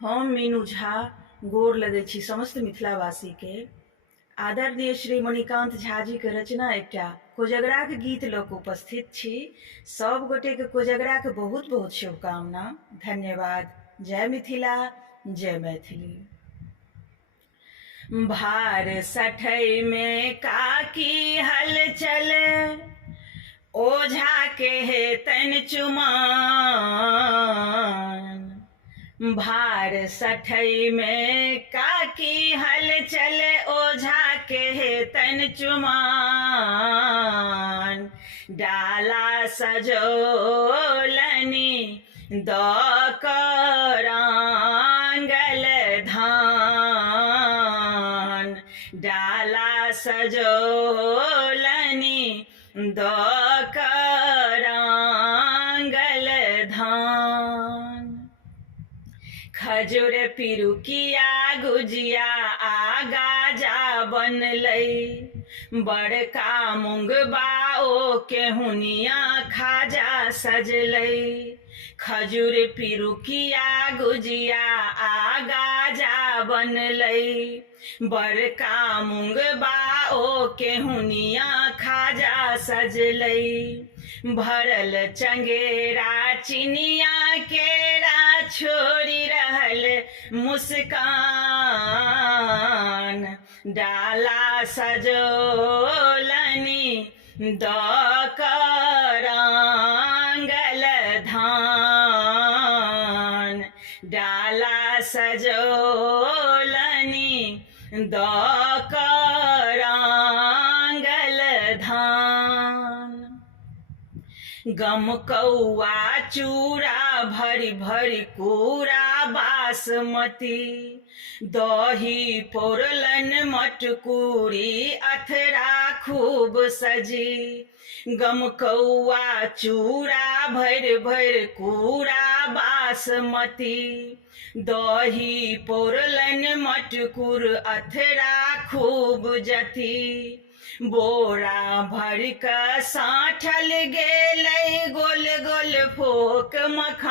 हम मीनू झा गोर लगै छी समस्त मिथिलावासी के। आदरणीय श्री मणिकांत झा जी के रचना एकटा कोजगरा के गीत लऽ कऽ उपस्थित छी। सब गोटे के कोजगरा के बहुत बहुत शुभकामना। धन्यवाद। जय मिथिला, जय मैथिली। भार सठै में काकी हलचल, ओझा के हेतनि चुमान। भार सठै में काकी हलचल, ओझा के हेतनि चुमान। डाला सजोलनि दऽ कऽ रांगल धान। डाला सजोलनि दऽ कऽ रांगल धान। खजूर पिरुकिया गुजिया आ गाजा बनलै, बड़का मुंगबा ओ केहुनिया खाजा सजलै। खजूर पिरुकिया गुजिया आ गाजा बनलै, बड़का मुंगबा ओ केहुनिया खाजा सजलै। भरल चंगेरा चिनिया केरा, छोड़ी रहल मुस्कान। डाला सजोलनि दऽ कऽ रांगल धान। डाला सजोलनि दऽ कऽ रांगल धान। गमकौआ चूड़ा भरि भरि कूड़ा बासमती, दही पौरलनि मटकूरी अथरा खूब सजी। गमकौआ चूड़ा भरि भरि कूड़ा बासमती, दही पौरलनि मटकूर अथरा खूब जति। बोरा भरि कऽ साँठल गेलै गोल गोल फोक मखान।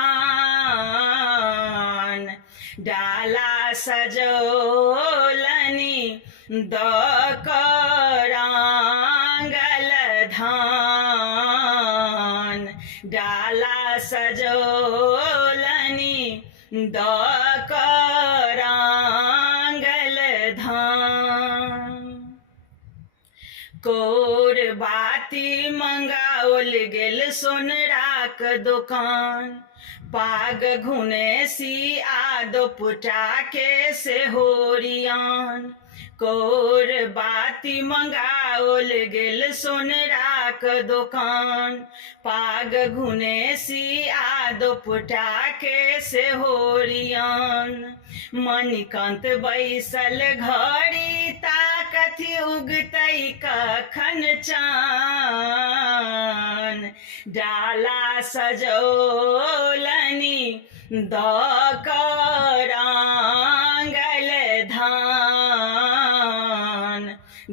डाला सजोलनि दऽ कऽ रांगल धान। डाला सजोलनि दऽ कऽ रांगल धान। कोर बाती मंगाओल गेल सोनराक दोकान, पाग घुनेसी आ दोपटा के सेहो रियान। कोर बाती मंगाओल गेल सोनराक दोकान, पाग घुनेसी आ दोपटा के सेहो रियान। मणिकांत बैसल घड़ी ताकथि उगतै कखन चान। डाला सजोलनि दऽ कऽ रांगल धान।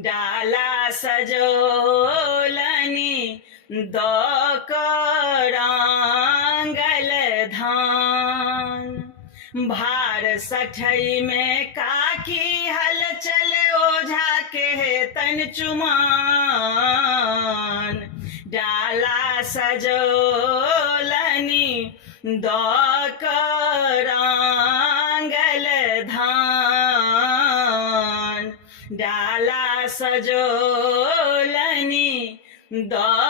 डाला सजोलनि दऽ कऽ रांगल धान। भार सठै में काकी हलचल, ओझा के हेतनि चुमान। डाला सजोलनि दऽ कऽ रांगल धान। डाला सजोलनि दऽ